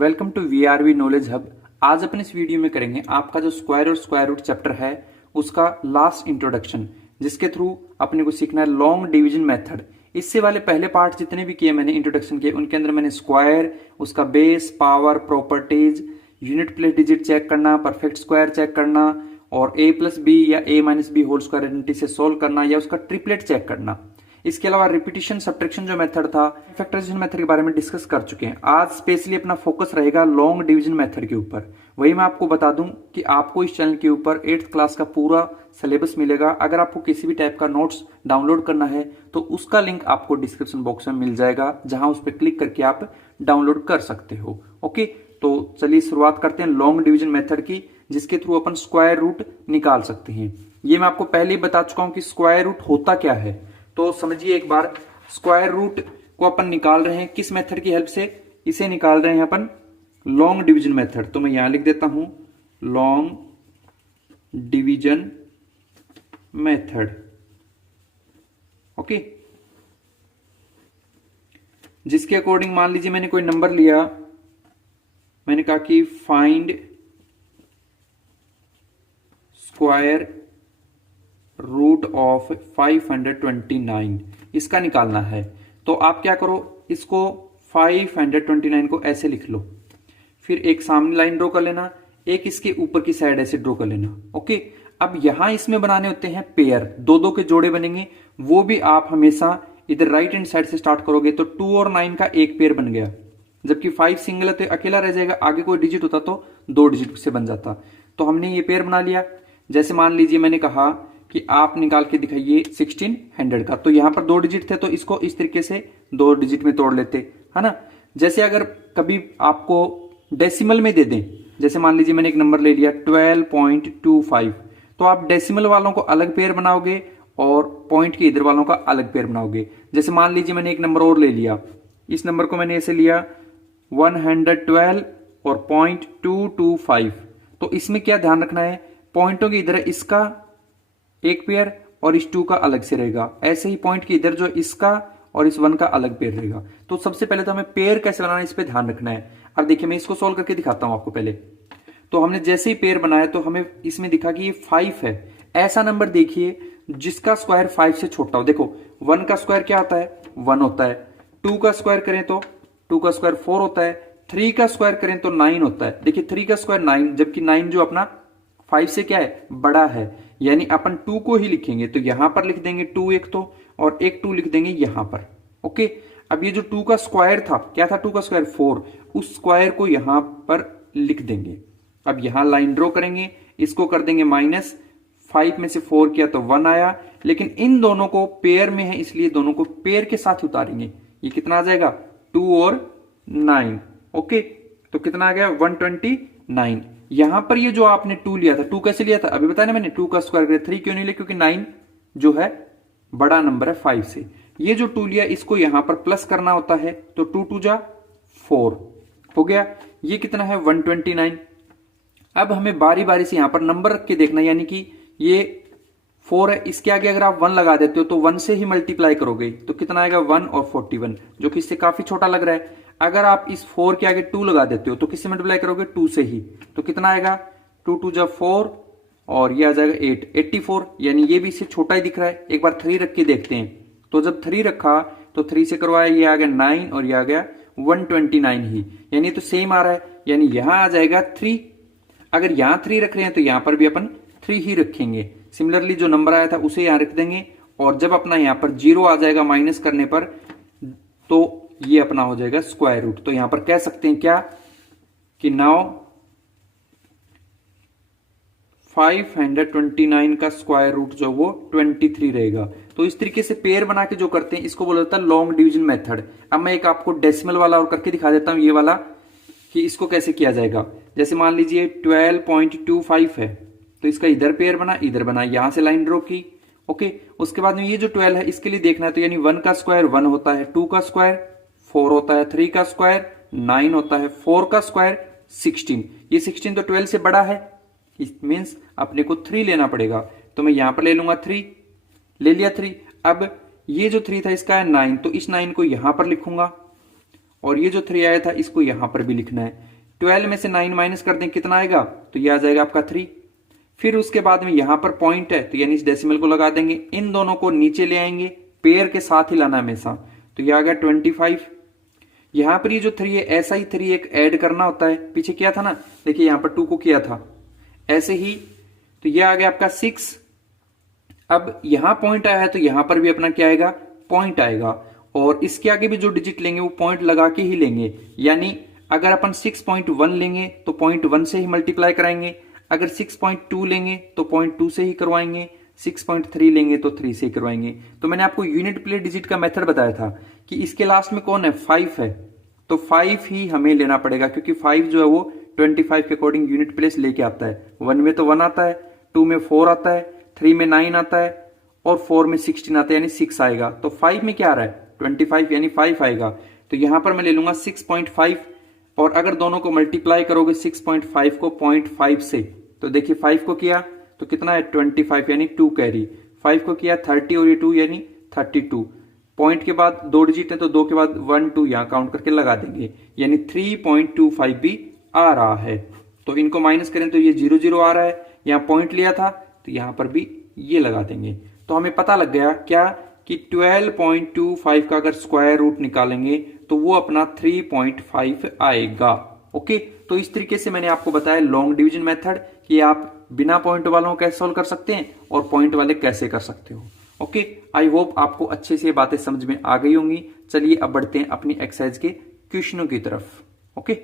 Welcome to VRV knowledge hub. आज अपन इस वीडियो में करेंगे आपका जो स्क्वायर और स्क्वायर रूट चैप्टर है उसका लास्ट इंट्रोडक्शन, जिसके थ्रू अपने को सीखना है लॉन्ग डिवीजन मेथड। इससे वाले पहले पार्ट जितने भी किए मैंने इंट्रोडक्शन के, उनके अंदर मैंने स्क्वायर, उसका base, power, properties, unit place digit check करना, परफेक्ट स्क्वायर चेक करना और a प्लस बी या a minus B whole square identity से सोल्व करना या उसका ट्रिपलेट चेक करना। इसके अलावा रिपीटिशन, सब्ट्रैक्शन जो मेथड था, फैक्टराइजेशन मेथड के बारे में डिस्कस कर चुके हैं। आज स्पेशली अपना फोकस रहेगा लॉन्ग डिवीजन मेथड के ऊपर। वही मैं आपको बता दूं कि आपको इस चैनल के ऊपर 8th क्लास का पूरा सिलेबस मिलेगा। अगर आपको किसी भी टाइप का नोट्स डाउनलोड करना है तो उसका लिंक आपको डिस्क्रिप्शन बॉक्स में मिल जाएगा, जहां उस पर क्लिक करके आप डाउनलोड कर सकते हो। ओके, तो चलिए शुरुआत करते हैं लॉन्ग डिवीजन मेथड की, जिसके थ्रू अपन स्क्वायर रूट निकाल सकते हैं। ये मैं आपको पहले ही बता चुका हूं कि स्क्वायर रूट होता क्या है, तो समझिए एक बार। स्क्वायर रूट को अपन निकाल रहे हैं किस मेथड की हेल्प से? इसे निकाल रहे हैं अपन लॉन्ग डिवीजन मेथड। तो मैं यहां लिख देता हूं लॉन्ग डिवीजन मेथड। ओके, जिसके अकॉर्डिंग मान लीजिए मैंने कोई नंबर लिया, मैंने कहा कि फाइंड स्क्वायर रूट ऑफ 529, इसका निकालना है। तो आप क्या करो, इसको 529 को ऐसे लिख लो, फिर एक सामने लाइन ड्रॉ कर लेना, एक इसके ऊपर की साइड ऐसे ड्रॉ कर लेना। ओके, अब यहां इसमें बनाने होते हैं पेयर, दो दो के जोड़े बनेंगे। वो भी आप हमेशा इधर राइट हैंड साइड से स्टार्ट करोगे तो 2 और 9 का एक पेयर बन गया, जबकि 5 सिंगल है तो अकेला रह जाएगा। आगे कोई डिजिट होता तो 2 डिजिट से बन जाता। तो हमने ये पेयर बना लिया। जैसे मान लीजिए मैंने कहा कि आप निकाल के दिखाइए 1600 का, तो यहां पर 2 डिजिट थे तो इसको इस तरीके से 2 डिजिट में तोड़ लेते, है ना। जैसे अगर कभी आपको डेसिमल में दे दें, जैसे मान लीजिए मैंने एक नंबर ले लिया 12.25, तो आप डेसिमल वालों को अलग पेयर बनाओगे और पॉइंट के इधर वालों का अलग पेयर बनाओगे। जैसे मान लीजिए मैंने एक नंबर और ले लिया, इस नंबर को मैंने ऐसे लिया 112 और 0.225। तो इसमें क्या ध्यान रखना है, पॉइंटों के इधर इसका एक पेयर और इस 2 का अलग से रहेगा। ऐसे ही पॉइंट के इधर जो इसका और इस 1 का अलग पेयर रहेगा। तो सबसे पहले तो हमें पेयर कैसे बनाना है, इस पे ध्यान रखना है। अब देखिए मैं इसको सोल्व करके दिखाता हूं आपको। पहले तो हमने जैसे ही पेयर बनाया तो हमें इसमें दिखा कि ये 5 है। ऐसा नंबर देखिए जिसका स्क्वायर 5 से छोटा हो। देखो 1 का स्क्वायर क्या होता है, 1 होता है। 2 का स्क्वायर करें तो 2 का स्क्वायर 4 होता है। 3 का स्क्वायर करें तो 9 होता है। देखिए 3 का स्क्वायर 9, जबकि 9 जो अपना 5 से क्या है, बड़ा है, यानी अपन 2 को ही लिखेंगे। तो यहां पर लिख देंगे 2 एक तो, और एक 2 लिख देंगे यहां पर। ओके, अब ये जो 2 का स्क्वायर था, क्या था 2 का स्क्वायर 4, उस स्क्वायर को यहां पर लिख देंगे। अब यहां लाइन ड्रॉ करेंगे, इसको कर देंगे माइनस, 5 में से 4 किया तो 1 आया। लेकिन इन दोनों को पेयर में है इसलिए दोनों को पेयर के साथ उतारेंगे। ये कितना आ जाएगा, 2 और 9। ओके, तो कितना आ गया 129। यहां पर ये जो आपने 2 लिया था, 2 कैसे लिया था अभी बताया ना मैंने, 2 का स्क्वायर करें 3 क्यों नहीं लिया, क्योंकि 9 जो है बड़ा नंबर है 5 से। ये जो 2 लिया इसको यहां पर प्लस करना होता है, तो 2 2 जा 4 हो गया। ये कितना है 129। अब हमें बारी बारी से यहां पर नंबर रख के देखना, यानी कि ये 4 है, इसके आगे अगर आप 1 लगा देते हो तो 1 से ही मल्टीप्लाई करोगे तो कितना आएगा 1 और 41, जो कि इससे काफी छोटा लग रहा है। अगर आप इस 4 के आगे 2 लगा देते हो तो किससे मल्टीप्लाई करोगे, 2 से ही। तो कितना आएगा 2 2 जा 4 और ये आ जाएगा 8, 84, यानी ये भी इससे छोटा ही दिख रहा है। एक बार 3 रख के देखते हैं। तो जब 3 रखा तो 3 से करवाया, ये आ गया 9 और ये आ गया 129 ही, यानी तो सेम आ रहा है, यानी यहां आ जाएगा 3। अगर यहां 3 रख रहे हैं तो यहां पर भी अपन 3 ही रखेंगे। सिमिलरली जो नंबर आया था उसे यहां रख देंगे, और जब अपना यहां पर 0 आ जाएगा माइनस करने पर, तो ये अपना हो जाएगा स्क्वायर रूट। तो यहां पर कह सकते हैं क्या कि नाउ 529 का स्क्वायर रूट जो वो 23 रहेगा। तो इस तरीके से पेयर बना के जो करते हैं इसको बोला जाता है लॉन्ग डिवीजन मेथड। अब मैं एक आपको डेसिमल वाला और करके दिखा देता हूं, ये वाला, कि इसको कैसे किया जाएगा। जैसे मान लीजिए 12.25 है, तो इसका इधर पेयर बना, इधर बना, यहां से लाइन ड्रॉ की। ओके, उसके बाद में ये जो 12 है इसके लिए देखना है, तो यानी 1 का स्क्वायर 1 होता है, 2 का स्क्वायर 4 होता है, 3 का स्क्वायर 9 होता है, 4 का स्क्वायर 16। ये 16 तो 12 से बड़ा है, मीन्स अपने को 3 लेना पड़ेगा। तो मैं यहां पर ले लूंगा 3, ले लिया 3। अब ये जो 3 था इसका है 9, तो इस 9 को यहां पर लिखूंगा, और ये जो 3 आया था इसको यहां पर भी लिखना है। 12 में से 9 माइनस कर दें कितना आएगा, तो ये आ जाएगा आपका 3। फिर उसके बाद में यहां पर पॉइंट है तो यानी इस डेसिमल को लगा देंगे, इन दोनों को नीचे ले आएंगे, पेयर के साथ ही लाना हमेशा, तो ये आ गया 25। यहां पर ये जो 3 है ऐसा ही 3 एक ऐड करना होता है, पीछे किया था ना, देखिए यहां पर 2 को किया था ऐसे ही, तो ये आ गया आपका 6। अब यहां पॉइंट आया है तो यहां पर भी अपना क्या आएगा, पॉइंट आएगा, और इसके आगे भी जो डिजिट लेंगे वो पॉइंट लगा के ही लेंगे, यानी अगर अपन 6.1 लेंगे तो 0.1 से ही मल्टीप्लाई कराएंगे, अगर 6.2 लेंगे तो 0.2 से ही करवाएंगे, 6.3 लेंगे तो 3 से ही करवाएंगे। तो मैंने आपको यूनिट प्लेस डिजिट का मेथड बताया था कि इसके लास्ट में कौन है, 5 है, तो 5 ही हमें लेना पड़ेगा, क्योंकि 5 जो है वो 25 के अकॉर्डिंग यूनिट प्लेस लेके आता है। 1 में तो 1 आता है, 2 में 4 आता है, 3 में 9 आता है, और 4 में 16 आता है, यानी 6 आएगा। तो 5 में क्या आ रहा है, 25, यानी 5 आएगा। तो यहां पर मैं ले लूंगा 6.5, और अगर दोनों को मल्टीप्लाई करोगे 6.5 को 0.5 से, तो देखिए 5 को किया तो कितना है 25, यानी 2 कैरी, 5 को किया 30 और ये 2 यानी 32। पॉइंट के बाद 2 डिजिट है तो 2 के बाद 1 2 यहां काउंट करके लगा देंगे, यानी 3.25 भी आ रहा है। तो इनको माइनस करें तो ये 0 0 आ रहा है, यहां पॉइंट लिया था तो यहां पर भी ये लगा देंगे। तो हमें पता लग गया क्या कि 12.25 का अगर स्क्वायर रूट निकालेंगे तो वो अपना 3.5 आएगा। ओके, तो इस तरीके से मैंने आपको बताया लॉन्ग डिवीजन मेथड कि आप बिना पॉइंट वालों को कैसे सॉल्व कर सकते हैं और पॉइंट वाले कैसे कर सकते हो। ओके, आई होप आपको अच्छे से बातें समझ में आ गई होंगी। चलिए अब बढ़ते हैं अपनी एक्सरसाइज के क्वेश्चनों की तरफ। ओके।